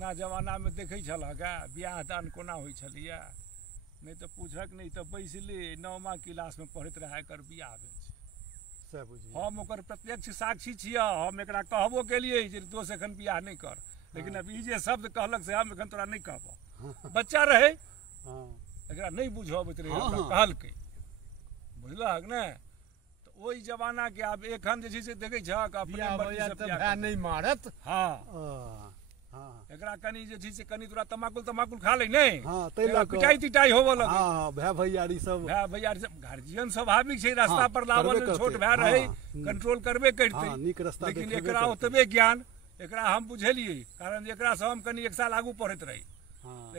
अपना जमाना में देखे छल बियाह दान कोना होइ छलिया नहीं तो पूछक नहीं तो बैसले 9मा क्लास में पढ़त रहा एकर बियाह भेल छै हम ओकर प्रत्यक्ष साक्षी छियै हम एकरा कहबो केलिए जे दोस्त एखन बियाह नहीं कर लेकिन अब ई जे शब्द कहलक से हम एखन तोरा नहीं कहबो बच्चा रहे एकरा नहीं बुझबैत रहे कहलकै बुझलक ने तो ओई जमाना के अब एखन जे छै से देखै छक अपने बच्चा से बियाह नहीं मारत एकरा कनी जे छै से कनी तोरा तमाकुल खा ले नहीं पिटाई तिटाई होबो लगे भाई भैयारी सब गार्जियन स्वाभाविक छै रास्ता पर लावल छोट भाई रहे कंट्रोल करबे करते लेकिन एकरा ओतबे ज्ञान एकरा हम बुझलिए कारण एकरा से हम कनी 1 साल आगू पढ़त रही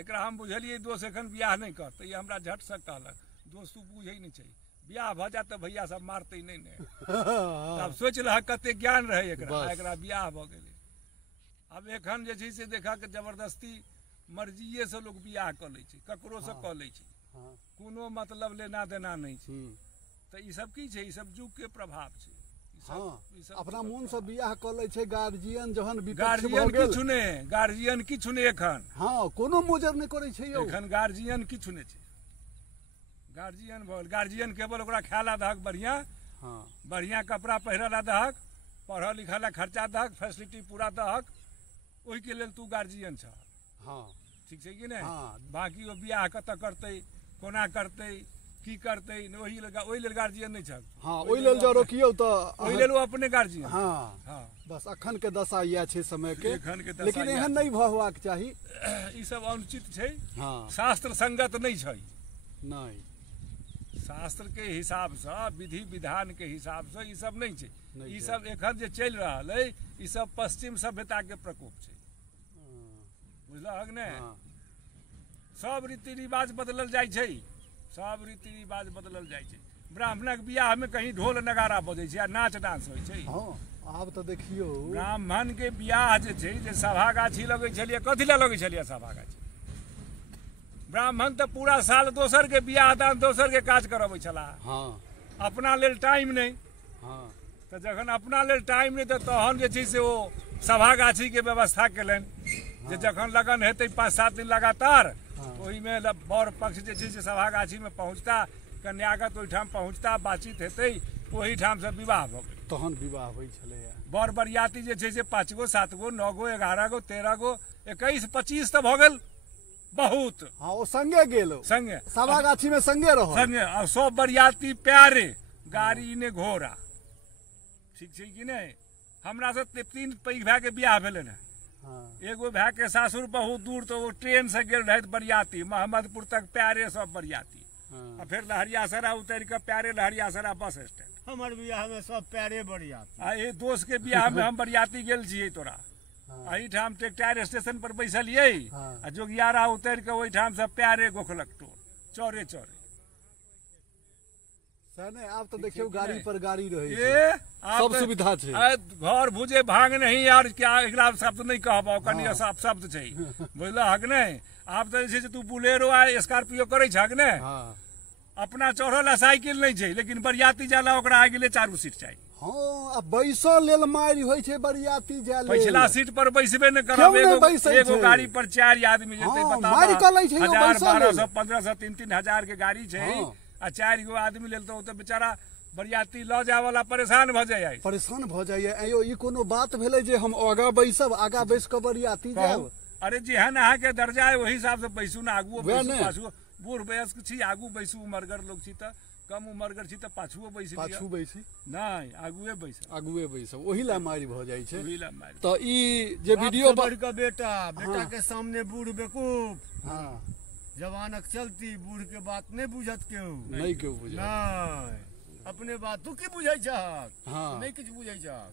एकरा हम बुझलिए दोस्त एखन बियाह नहीं कर तो ये हमरा झट से कहलक दोस्त तू बुझे नहीं चाहिए बियाह भ जात भैया सब मारते नहीं ने तब सोच रहा कते ज्ञान रहे एकरा बियाह भ गेलै अब एखन जे छै से देखा के जबरदस्ती मर्जिए से लोग बियाह क लै छै ककरो से क लै छै कोनो मतलब लेना देना नहीं छै तो ई सब की छै ई सब जुग के प्रभाव छै अपना मन से बियाह क लै छै गार्जियन जहन गार्जियन की छुने एखन कोनो मोजर नहीं करै छै यौ एखन गार्जियन की छुने छै गार्जियन केवल ओकरा खायला दहक बढ़िया कपड़ा पहिरला दहक पढ़ लिखला खर्चा दहक फैसिलिटी पूरा दहक ओहि के लेल तू गार्जियन छ ठीक छै कि नहीं बाकी वो बियाह कत करते कोना करते की करते ओहि लेल गार्जियन नहीं छक ओहि लेल जो रोकियौ त ओहि लेल अपने गार्जियन बस अखन के दशा इएह छै समय के लेकिन एहन नहीं होबाक चाही ई सब अनुचित छै शास्त्र संगत नहीं छै नहीं शास्त्र के हिसाब से विधि विधान के हिसाब से ई सब नहीं छै ई सब एखन जे चल रहल है ई सब पश्चिम सभ्यता के प्रकोप छै बुझलहक ने सब रीति रिवाज बदलल जाइ छै सब रीति रिवाज बदलल जाइ छै ब्राह्मणक बियाह में कहीं ढोल नगारा बजै छै आ नाच डांस होइ छै आब तो देखियो ब्राह्मण के बियाह जे छै जे सभा गाछी लगै छलिए कथी ला लगै छलिए सभा गाछी ब्राह्मण तो पूरा साल दोसर के बियाह दान दोसर के काज करबै छला अपना लेल टाइम नहीं तो जखन अपना लेल टाइम नहीं तो तहन जे छै से ओ सभा गाछी के व्यवस्था केलन जे जखन लगन हेतै 5-7 दिन लगातार ओहि में बर पक्ष जे छै से सभा गाछी में पहुँचता कन्यागत ओहिठाम पहुँचता बातचीत हेतै ओहि ठाम से विवाह भ गेल तहन विवाह होइ छलै बर बरियाती जे छै से 5 गो 7 गो 9 गो 11 गो 13 गो 21 25 तो भ गेल बहुत वो संगे गेलो संगे सभा गाछी में संगे रहो संगे और सब बरियाती प्यारे गाड़ी ने घोड़ा ठीक छै कि नहीं हमरा से 3 पैघ भाई के बियाह भेलै ने एगो भाई के सासुर बहुत दूर तो वो ट्रेन से गेल रहे बरियाती मोहम्मदपुर तक प्यारे सब बरियाती और फिर लहरियासरा उतर के प्यारे लहरियासरा बस स्टैंड हमर बियाह में सब प्यारे बरियाती आ ये दोस्त के बियाह में हम बरियाती गेल छियै तोरा एहिठाम टेक्टायर स्टेशन पर बैसलिए आ जोगियारा उतर के ओहिठाम से प्यारे गोखलक टोल चौरे चौरे अब तो देखियो गाड़ी पर गाड़ी रहे सब सुविधा छै घर भुजे भांग नहीं यार क्या एकरा शब्द नहीं कहबो कनी शब्द छै बुझलहक नहीं आब तो जे तू बुलेरो आ स्कॉर्पियो करे छक ने अपना चढ़ल साइकिल नहीं छै लेकिन बरियाती जाला ओकरा आ गेले 4 सीट चाहिए अब बैसो लेल मारि होइ छै बरियाती जाले पिछला सीट पर बैसबे न करब एगो गाड़ी पर 4 आदमी जेतै बताओ मारि क लै छै 1200 1500 3-3000 के गाड़ी छै आ 4 गो आदमी लेल तो बेचारा बरियाती ल जाय वाला परेशान भ जाय आयो ई कोनो बात भेलै जे हम आगा बैसब आगा बैस क बरियाती जाब अरे जेहन अहाँ के दर्जा है वही हिसाब से बैसू ना आगू बैसू पाछू बूढ़ वयस्क छी आगू बैसू उमरगर लोग छी त कम उमरगर छी त पाछुओ बैसी नहीं आगुए बैसब ओही ला मारि भ जाइ छै ओही ला मारि त ई जे वीडियो बड़ के बेटा के सामने बूढ़ बेकूफ जवानक चलती बूढ़ के बात नहीं बुझत केहू नहीं केहू बुझत नहीं अपने बात तू की बुझै छहक नहीं किछ बुझै छहक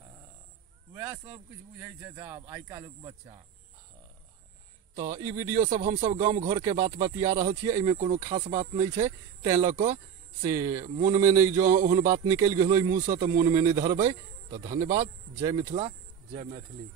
वह सब कुछ बुझै छै साहब आइ काल्हि बच्चा तो ई वीडियो सब हम सब गांव घर के बात बतिया रहल छियै एमे कोनो खास बात नहीं छै तै ल क से मन में नहीं जो ओहन बात निकल गेल मुँह से तो मन में नहीं धरबै तो धन्यवाद जय मिथिला जय मैथिली।